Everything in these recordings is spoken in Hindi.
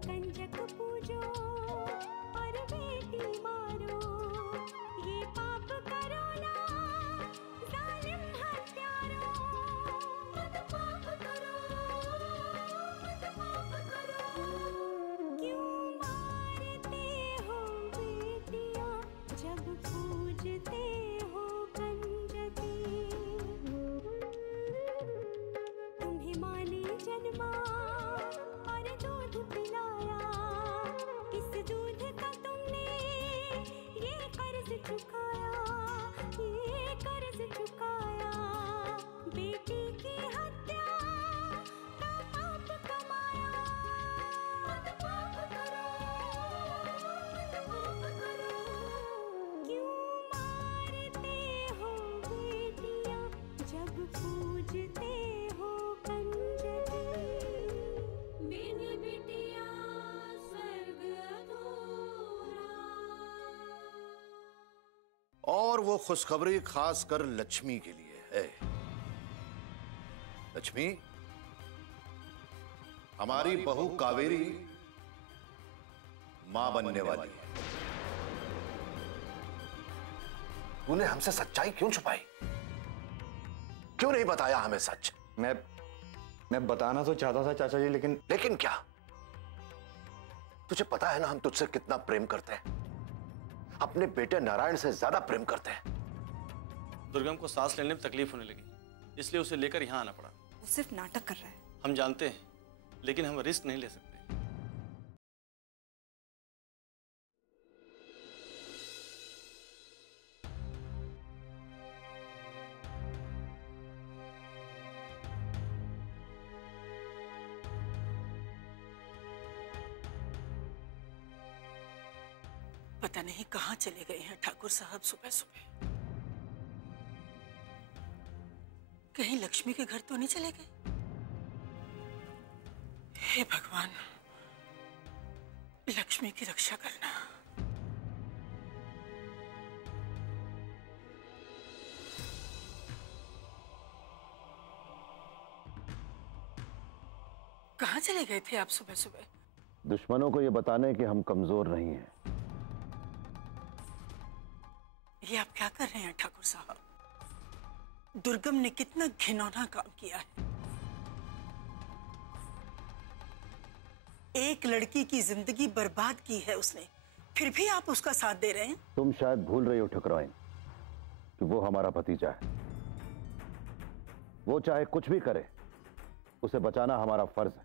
कंजक पूजो और बेटी मारो, ये पाप करो ना जालिम हत्यारो। मत पाप करो, मत पाप करो। क्यों मारते हो बेटियां जब पूजते हो कंजकी। तुम्हें माँ ने जन्मा और दूध पिलाया, इस दूध का तुमने ये कर्ज चुकाया, ये कर्ज चुकाया। बेटी की हत्या का पाप कमाया। मत पाप करो, मत पाप करो। क्यों मारते हो बेटियां जब पूजते हो कंजकी। मेरी बेटिया स्वर्ग अधूरा। और वो खुशखबरी खास कर लक्ष्मी के लिए है। लक्ष्मी, हमारी बहू कावेरी मां बनने वाली है। तूने हमसे सच्चाई क्यों छुपाई? क्यों नहीं बताया हमें सच? मैं बताना तो चाहता था चाचा जी, लेकिन क्या? तुझे पता है ना हम तुझसे कितना प्रेम करते हैं, अपने बेटे नारायण से ज्यादा प्रेम करते हैं। दुर्गम को सांस लेने में तकलीफ होने लगी, इसलिए उसे लेकर यहाँ आना पड़ा। वो सिर्फ नाटक कर रहा है। हम जानते हैं, लेकिन हम रिस्क नहीं ले सकते। पता नहीं कहाँ चले गए हैं ठाकुर साहब सुबह सुबह। कहीं लक्ष्मी के घर तो नहीं चले गए? हे भगवान, लक्ष्मी की रक्षा करना। कहाँ चले गए थे आप सुबह सुबह? दुश्मनों को यह बताने कि हम कमजोर नहीं हैं। ये आप क्या कर रहे हैं ठाकुर साहब? दुर्गम ने कितना घिनौना काम किया है। एक लड़की की जिंदगी बर्बाद की है उसने, फिर भी आप उसका साथ दे रहे हैं। तुम शायद भूल रही हो ठकुराइन कि वो हमारा भतीजा है। वो चाहे कुछ भी करे, उसे बचाना हमारा फर्ज है।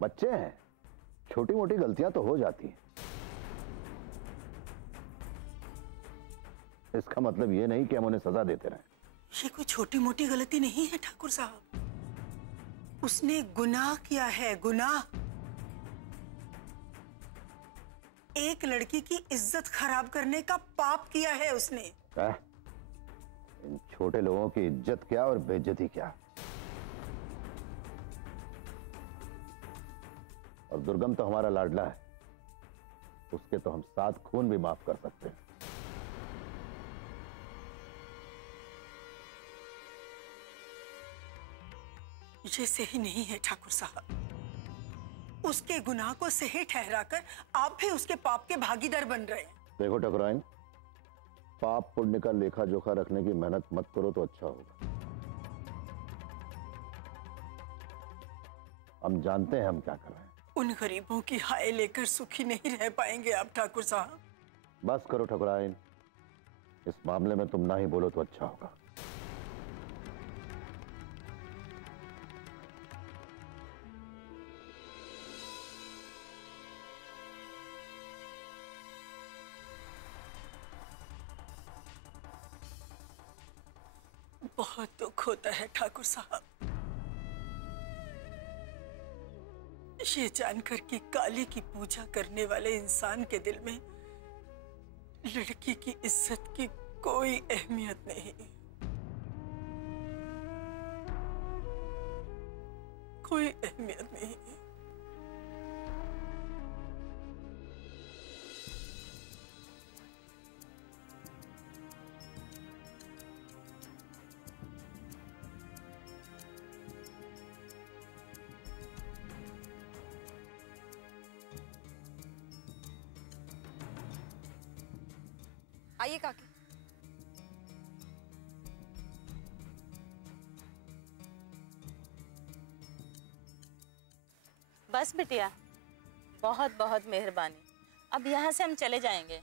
बच्चे हैं, छोटी मोटी गलतियां तो हो जाती हैं। इसका मतलब ये नहीं कि हम उन्हें सजा देते रहें। ये कोई छोटी मोटी गलती नहीं है ठाकुर साहब, उसने गुनाह किया है, गुनाह। एक लड़की की इज्जत खराब करने का पाप किया है उसने। इन छोटे लोगों की इज्जत क्या और बेइज्जती क्या। और दुर्गम तो हमारा लाडला है, उसके तो हम 7 खून भी माफ कर सकते हैं। ये सही नहीं है ठाकुर साहब। उसके गुनाह को सही ठहराकर आप भी उसके पाप के भागीदार बन रहे हैं। देखो ठकुराइन, पाप पुण्य का लेखा जोखा रखने की मेहनत मत करो तो अच्छा होगा। हम जानते हैं हम क्या कर रहे हैं। उन गरीबों की हाय लेकर सुखी नहीं रह पाएंगे आप ठाकुर साहब। बस करो ठकुराइन, इस मामले में तुम ना ही बोलो तो अच्छा होगा। बहुत दुख होता है ठाकुर साहब, ये जानकर कि काली की पूजा करने वाले इंसान के दिल में लड़की की इज्जत की कोई अहमियत नहीं, कोई अहमियत नहीं। आइए काकी। बस बिटिया, बहुत बहुत मेहरबानी। अब यहाँ से हम चले जाएंगे।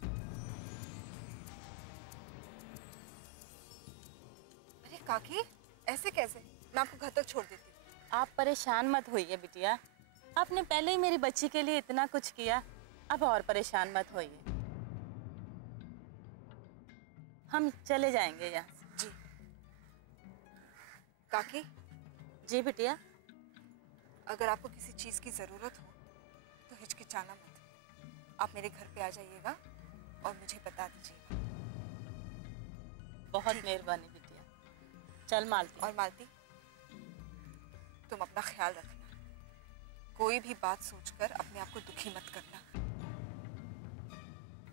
अरे काकी, ऐसे कैसे? मैं आपको घर तक छोड़ देती हूँ। आप परेशान मत होइए बिटिया, आपने पहले ही मेरी बच्ची के लिए इतना कुछ किया, अब और परेशान मत होइए। हम चले जाएंगे यहाँ से। जी काकी। जी बिटिया। अगर आपको किसी चीज की जरूरत हो तो हिचकिचाना मत। आप मेरे घर पे आ जाइएगा और मुझे बता दीजिएगा। बहुत मेहरबानी बिटिया। चल मालती। और मालती, तुम अपना ख्याल रखना। कोई भी बात सोचकर अपने आप को दुखी मत करना,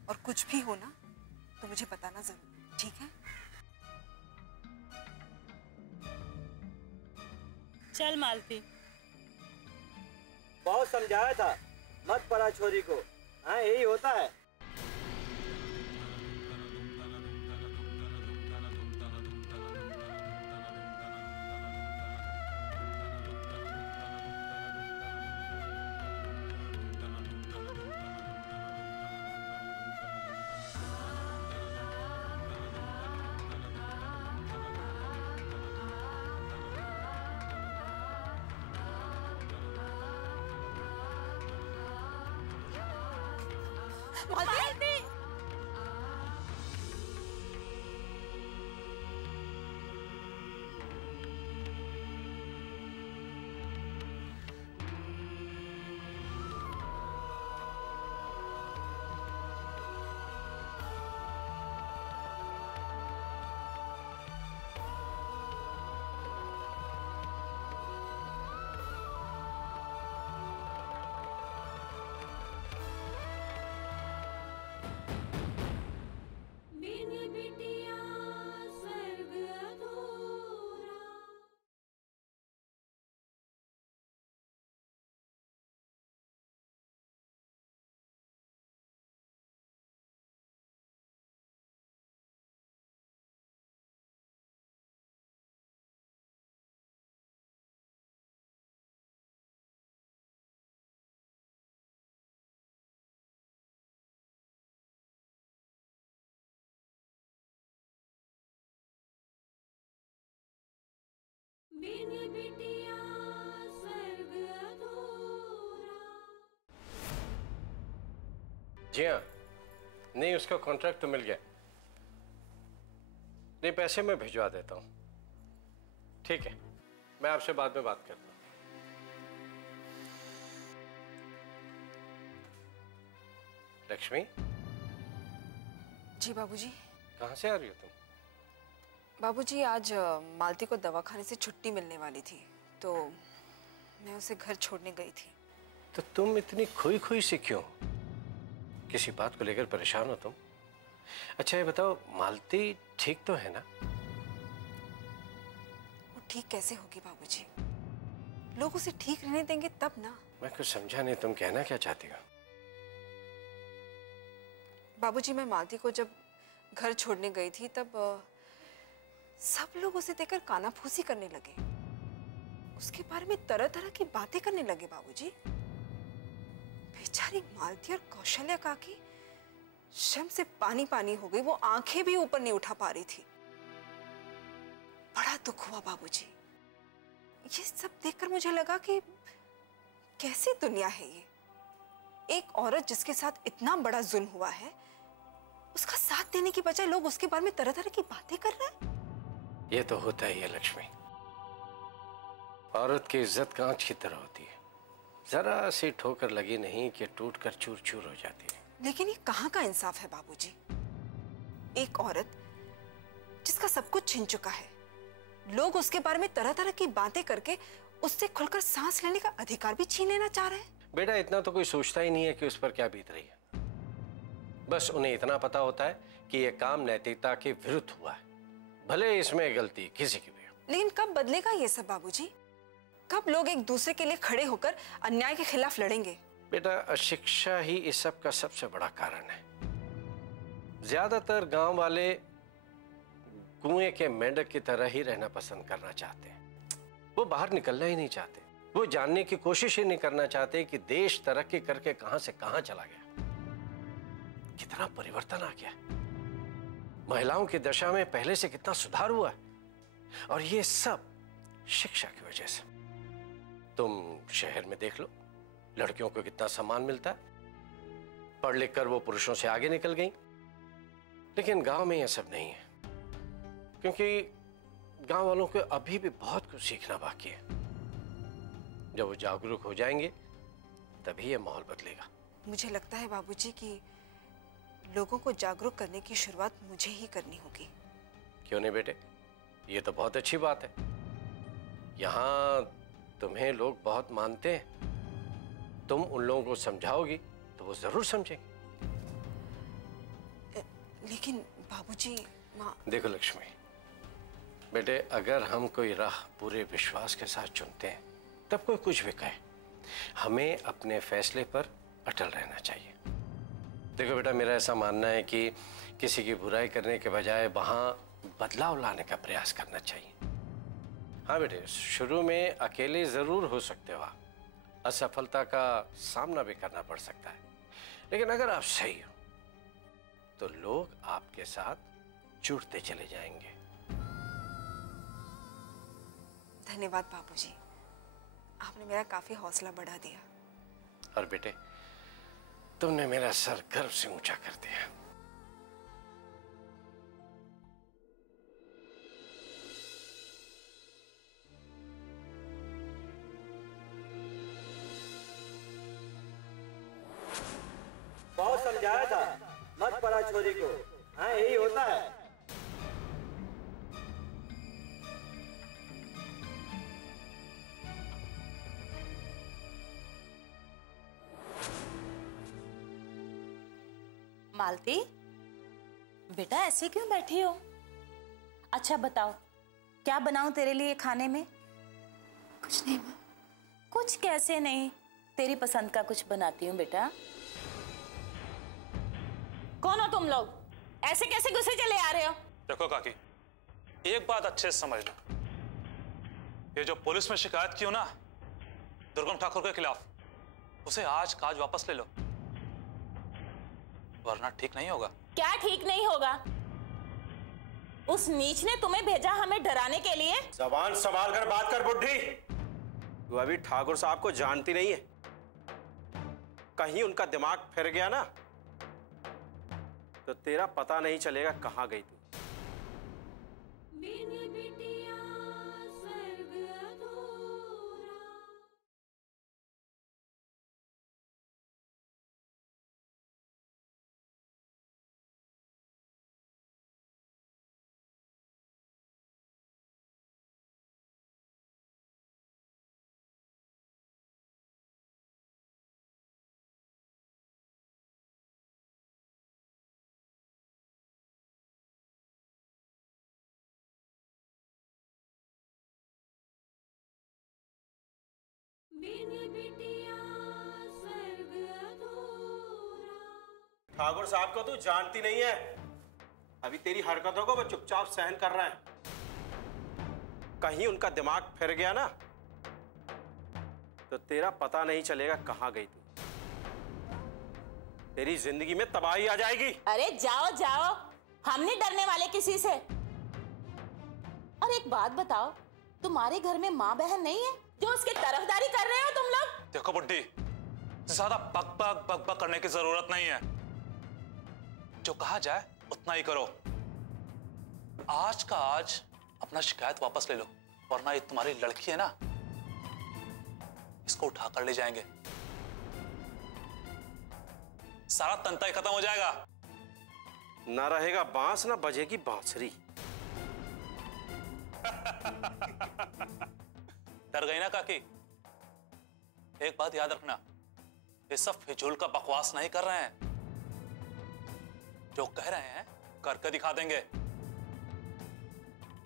और कुछ भी हो ना तो मुझे बताना जरूर, ठीक है? चल मालती। बहुत समझाया था, मत पड़ा छोरी को। हाँ, यही होता है। जी हाँ, नहीं उसका कॉन्ट्रैक्ट तो मिल गया। नहीं, पैसे मैं भिजवा देता हूँ। ठीक है, मैं आपसे बाद में बात करता हूँ। लक्ष्मी। जी बाबूजी। कहाँ से आ रही हो तुम? बाबूजी, आज मालती को दवाखाने से छुट्टी मिलने वाली थी, तो मैं उसे घर छोड़ने गई थी। तो तुम इतनी खोई खोई सी क्यों? किसी बात को लेकर परेशान हो तुम? अच्छा ये बताओ, मालती ठीक तो है ना? वो ठीक कैसे होगी बाबूजी? लोग उसे ठीक रहने देंगे तब ना। मैं कुछ समझा नहीं, तुम कहना क्या चाहती हो? बाबूजी, मैं मालती को जब घर छोड़ने गई थी तब सब लोग उसे देखकर कानाफूसी करने लगे, उसके बारे में तरह तरह की बातें करने लगे। बाबूजी, बेचारी मालती और कौशल्या काकी शर्म से पानी पानी हो गई। वो आंखें भी ऊपर नहीं उठा पा रही थी। बड़ा दुख हुआ बाबूजी। ये सब देखकर मुझे लगा कि कैसी दुनिया है ये। एक औरत जिसके साथ इतना बड़ा जुल्म हुआ है, उसका साथ देने की बजाय लोग उसके बारे में तरह तरह की बातें कर रहे हैं। ये तो होता ही है लक्ष्मी। औरत की इज्जत कांच की तरह होती है, जरा सी ठोकर लगी नहीं कि टूट कर चूर चूर हो जाती है। लेकिन ये कहाँ का इंसाफ है बाबूजी? एक औरत जिसका सब कुछ छिन चुका है, लोग उसके बारे में तरह तरह की बातें करके उससे खुलकर सांस लेने का अधिकार भी छीन लेना चाह रहे हैं। बेटा, इतना तो कोई सोचता ही नहीं है कि उस पर क्या बीत रही है। बस उन्हें इतना पता होता है कि यह काम नैतिकता के विरुद्ध हुआ है, भले इसमें गलती किसी की भी हो। लेकिन कब बदलेगा ये सब बाबूजी? कब लोग एक दूसरे के लिए खड़े होकर अन्याय के खिलाफ लड़ेंगे? बेटा, अशिक्षा ही इस सब का सबसे बड़ा कारण है। ज्यादातर गांव वाले कुएं के मेंढक की तरह ही रहना पसंद करना चाहते हैं। वो बाहर निकलना ही नहीं चाहते। वो जानने की कोशिश ही नहीं करना चाहते कि देश तरक्की करके कहां से कहां चला गया, कितना परिवर्तन आ गया, महिलाओं की दशा में पहले से कितना सुधार हुआ है। और ये सब शिक्षा की वजह से। तुम शहर में देख लो, लड़कियों को कितना सम्मान मिलता है, पढ़ लिख कर वो पुरुषों से आगे निकल गई। लेकिन गांव में यह सब नहीं है, क्योंकि गांव वालों को अभी भी बहुत कुछ सीखना बाकी है। जब वो जागरूक हो जाएंगे तभी ये माहौल बदलेगा। मुझे लगता है बाबूजी कि लोगों को जागरूक करने की शुरुआत मुझे ही करनी होगी। क्यों नहीं बेटे, ये तो बहुत अच्छी बात है। यहाँ तुम्हें लोग बहुत मानते हैं। तुम उन लोगों को समझाओगी तो वो जरूर समझेंगे। लेकिन बाबूजी, माँ। देखो लक्ष्मी बेटे, अगर हम कोई राह पूरे विश्वास के साथ चुनते हैं तब कोई कुछ भी कहे, हमें अपने फैसले पर अटल रहना चाहिए। देखो बेटा, मेरा ऐसा मानना है कि किसी की बुराई करने के बजाय वहां बदलाव लाने का प्रयास करना चाहिए। हाँ बेटे, शुरू में अकेले जरूर हो सकते हो आप, असफलता का सामना भी करना पड़ सकता है, लेकिन अगर आप सही हो तो लोग आपके साथ जुड़ते चले जाएंगे। धन्यवाद बाबूजी, आपने मेरा काफी हौसला बढ़ा दिया। और बेटे, तुमने मेरा सर गर्व से ऊंचा कर दिया। बहुत समझाया था, मत पड़ा छोरी को। हाँ, यही होता है। मालती बेटा, ऐसे क्यों बैठी हो? अच्छा बताओ, क्या बनाऊं तेरे लिए खाने में? कुछ नहीं माँ। कुछ कैसे नहीं, तेरी पसंद का कुछ बनाती हूँ बेटा। कौन हो तुम लोग? ऐसे कैसे गुस्से चले आ रहे हो? देखो काकी, एक बात अच्छे से समझ लो, ये जो पुलिस में शिकायत की हो ना दुर्गम ठाकुर के खिलाफ, उसे आज का आज वापस ले लो, वरना ठीक नहीं होगा। क्या ठीक नहीं होगा? उस नीच ने तुम्हें भेजा हमें डराने के लिए? जबान संभाल कर बात कर बुड्ढी। तू अभी ठाकुर साहब को जानती नहीं है। कहीं उनका दिमाग फिर गया ना तो तेरा पता नहीं चलेगा कहां गई तू। ठाकुर साहब को तू जानती नहीं है। अभी तेरी हरकतों को वो चुपचाप सहन कर रहा है। कहीं उनका दिमाग फिर गया ना तो तेरा पता नहीं चलेगा कहां गई तू। तेरी जिंदगी में तबाही आ जाएगी। अरे जाओ जाओ, हम नहीं डरने वाले किसी से। और एक बात बताओ, तुम्हारे घर में माँ बहन नहीं है जो उसकी तरफदारी कर रहे हो तुम लोग? देखो बुड्ढी, ज्यादा बक करने की जरूरत नहीं है। जो कहा जाए उतना ही करो। आज का आज अपना शिकायत वापस ले लो, वरना ये तुम्हारी लड़की है ना, इसको उठा कर ले जाएंगे। सारा तंता ही खत्म हो जाएगा। ना रहेगा बांस ना बजेगी बांसुरी। डर गई ना काकी? एक बात याद रखना, ये सब फिजूल का बकवास नहीं कर रहे हैं। जो कह रहे हैं करके दिखा देंगे।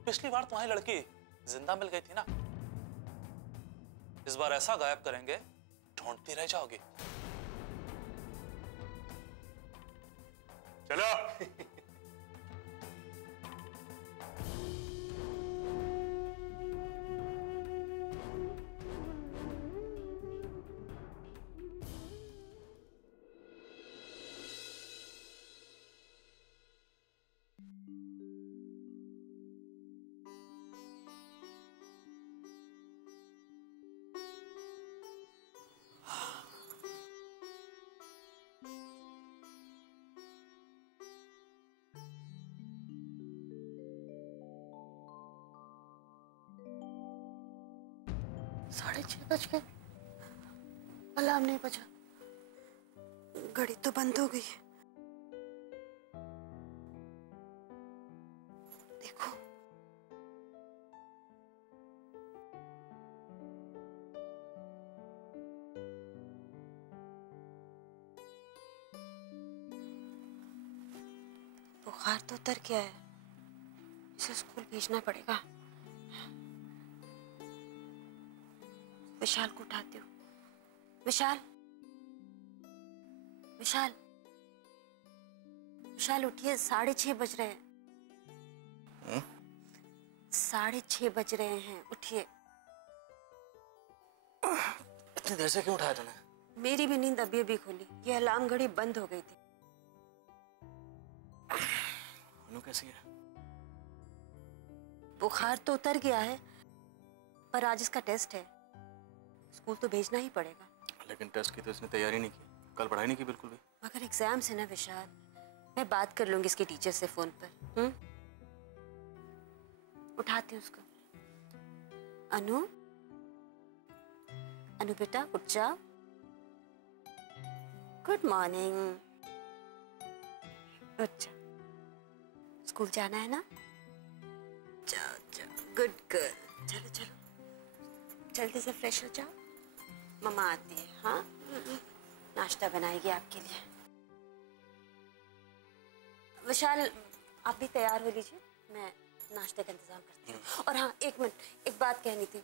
पिछली बार तुम्हारी लड़की जिंदा मिल गई थी ना, इस बार ऐसा गायब करेंगे ढूंढती रह जाओगी। चलो। साढ़े 6 बज गए, अलार्म नहीं बजा, घड़ी तो बंद हो गई है। देखो बुखार तो उतर गया है, इसे स्कूल भेजना पड़ेगा। विशाल को उठाती हूँ। विशाल, विशाल, विशाल उठिए, 6:30 बज रहे हैं। 6:30 बज रहे हैं, उठिए। इतनी देर से क्यों उठाया तूने? मेरी भी नींद अभी अभी खुली, ये अलार्म घड़ी बंद हो गई थी। अनु कैसी है? बुखार तो उतर गया है, पर आज इसका टेस्ट है, स्कूल तो भेजना ही पड़ेगा। लेकिन टेस्ट की तो इसने तैयारी नहीं की, कल पढ़ाई नहीं की बिल्कुल भी। मगर एग्जाम है ना विशाल, मैं बात कर लूंगी इसके टीचर से फोन पर। उठाती हूँ उसको। अनु, अनु बेटा उठ जाओ। Good morning. उठ जाओ, स्कूल जाना है ना? जाओ जाओ, गुड गर्ल। चलो चलो, जल्दी से फ्रेश हो जाओ, मम्मा आती है। हाँ, नाश्ता बनाएगी आपके लिए। विशाल आप भी तैयार हो लीजिए, मैं नाश्ते का इंतजाम करती हूँ। और हाँ, एक मिनट, एक बात कहनी थी।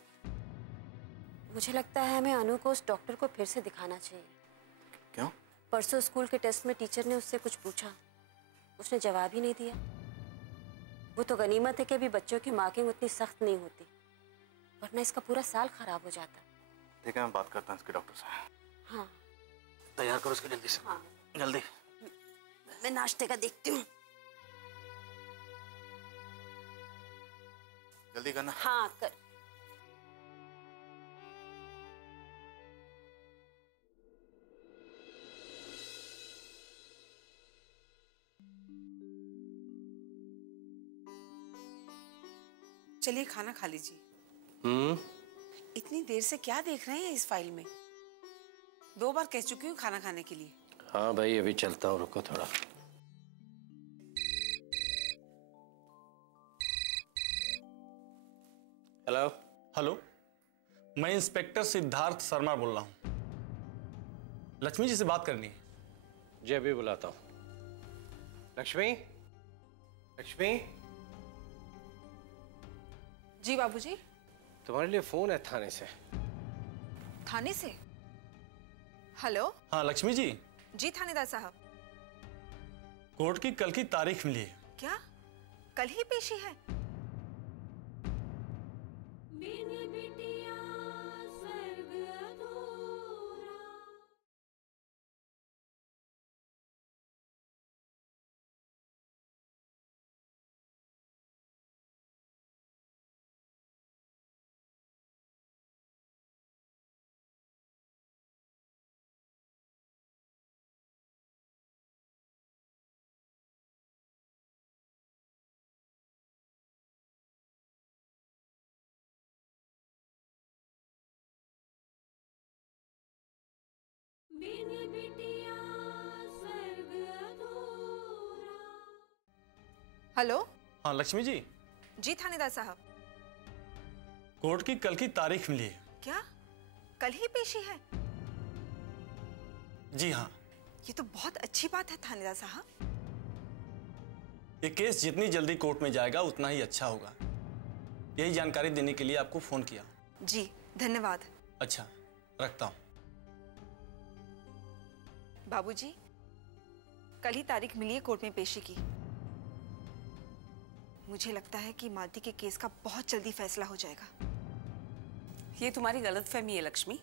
मुझे लगता है हमें अनु को उस डॉक्टर को फिर से दिखाना चाहिए। क्यों? परसों स्कूल के टेस्ट में टीचर ने उससे कुछ पूछा, उसने जवाब ही नहीं दिया। वो तो गनीमत है कि अभी बच्चों की मार्किंग उतनी सख्त नहीं होती, वरना इसका पूरा साल खराब हो जाता। ठीक है, मैं बात करता हूँ इसके डॉक्टर से। हाँ, तैयार करो उसके जल्दी से। हाँ जल्दी। मैं नाश्ते का देखती हूँ। जल्दी करना। हाँ कर। चलिए खाना खा लीजिए। इतनी देर से क्या देख रहे हैं इस फाइल में? 2 बार कह चुकी हूँ खाना खाने के लिए। हाँ भाई, अभी चलता हूँ, रुको थोड़ा। हेलो। हेलो, मैं इंस्पेक्टर सिद्धार्थ शर्मा बोल रहा हूँ। लक्ष्मी जी से बात करनी है। जी अभी बुलाता हूँ। लक्ष्मी, लक्ष्मी। जी बाबूजी। तुम्हारे लिए फोन है थाने से। थाने से? हेलो। हाँ लक्ष्मी जी। जी थानेदार साहब। कोर्ट की कल की तारीख मिली है। क्या कल ही पेशी है? हेलो। हाँ लक्ष्मी जी। जी थानेदार साहब। कोर्ट की कल की तारीख मिली है। क्या कल ही पेशी है? जी हाँ। ये तो बहुत अच्छी बात है थानेदार साहब। ये केस जितनी जल्दी कोर्ट में जाएगा उतना ही अच्छा होगा, यही जानकारी देने के लिए आपको फोन किया। जी धन्यवाद। अच्छा, रखता हूँ। बाबूजी, कल ही तारीख मिली है कोर्ट में पेशी की। मुझे लगता है कि मालती के केस का बहुत जल्दी फैसला हो जाएगा। ये तुम्हारी गलतफहमी है लक्ष्मी।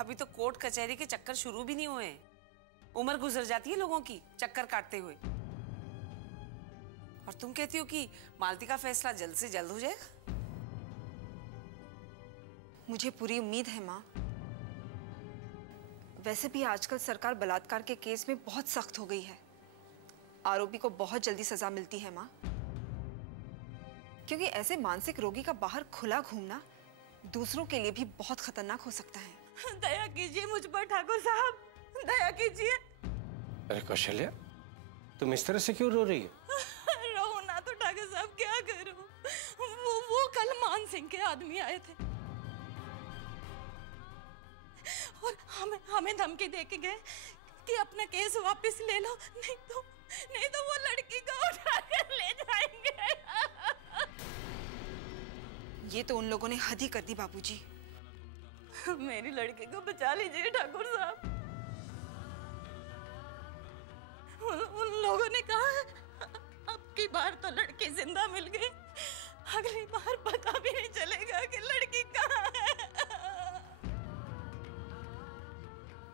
अभी तो कोर्ट कचहरी के चक्कर शुरू भी नहीं हुए हैं। उम्र गुजर जाती है लोगों की चक्कर काटते हुए, और तुम कहती हो कि मालती का फैसला जल्द से जल्द हो जाएगा। मुझे पूरी उम्मीद है माँ। वैसे भी आजकल सरकार बलात्कार के केस में बहुत सख्त हो गई है। आरोपी को बहुत जल्दी सजा मिलती है माँ, क्योंकि ऐसे मानसिक रोगी का बाहर खुला घूमना दूसरों के लिए भी बहुत खतरनाक हो सकता है। दया कीजिए मुझ पर ठाकुर साहब, दया कीजिए। अरे कौशल्या, तुम इस तरह से क्यों रो रही हो? रो ना तो ठाकुर साहब क्या करूं? वो कल मान सिंह के आदमी आए थे और हमें धमकी दे के गए कि अपना केस वापस ले लो, नहीं तो वो लड़की को उठा कर ले जाएंगे। ये तो उन लोगों ने हद ही कर दी बाबूजी। मेरी लड़की को बचा लीजिए ठाकुर साहब। उन लोगों ने कहा अब की बार तो लड़की जिंदा मिल गई, अगली बार पता भी नहीं चलेगा कि लड़की कहाँ है।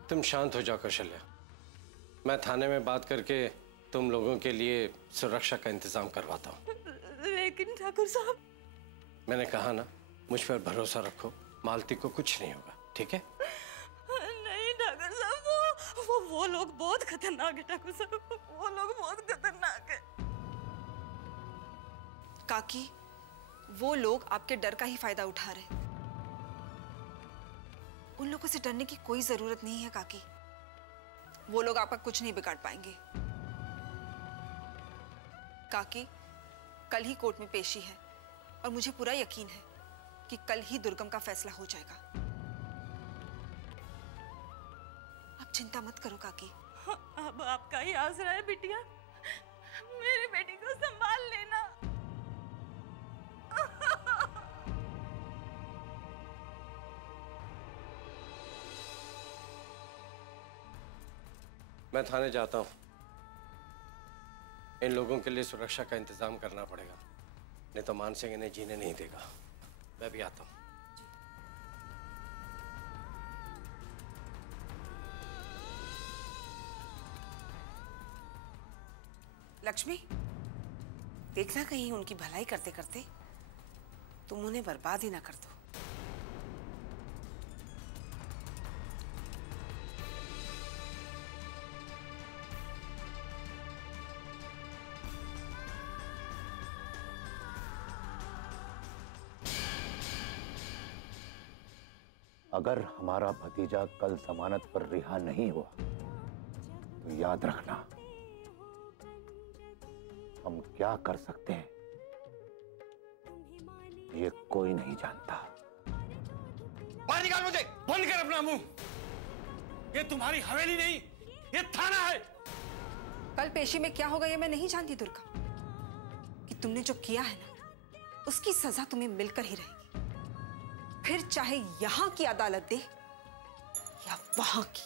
तुम शांत हो जाओ कौशल्या। मैं थाने में बात करके तुम लोगों के लिए सुरक्षा का इंतजाम करवाता हूँ। लेकिन ठाकुर साहब, मैंने कहा ना, मुझ पर भरोसा रखो, मालती को कुछ नहीं होगा, ठीक है? नहीं ठाकुर साहब, वो लोग बहुत खतरनाक है ठाकुर साहब, वो लोग बहुत खतरनाक है। काकी, वो लोग आपके डर का ही फायदा उठा रहे हैं। उन लोगों से डरने की कोई जरूरत नहीं है काकी। वो लोग आपका कुछ नहीं बिगाड़ पाएंगे। काकी, कल ही कोर्ट में पेशी है और मुझे पूरा यकीन है कि कल ही दुर्गम का फैसला हो जाएगा। आप चिंता मत करो काकी। अब आपका ही आसरा है बिटिया, मेरी बेटी को संभाल लेना। मैं थाने जाता हूँ। इन लोगों के लिए सुरक्षा का इंतजाम करना पड़ेगा, नहीं तो मान सिंह इन्हें जीने नहीं देगा। मैं भी आता हूँ। लक्ष्मी, देखना कहीं उनकी भलाई करते करते तुम उन्हें बर्बाद ही ना कर दो। अगर हमारा भतीजा कल जमानत पर रिहा नहीं हुआ तो याद रखना, हम क्या कर सकते हैं ये कोई नहीं जानता। बाहर निकाल मुझे, बंद कर अपना मुंह। ये तुम्हारी हवेली नहीं, ये थाना है। कल पेशी में क्या होगा ये मैं नहीं जानती दुर्गा, कि तुमने जो किया है ना उसकी सजा तुम्हें मिलकर ही रहेगी, फिर चाहे यहां की अदालत दे या वहां की।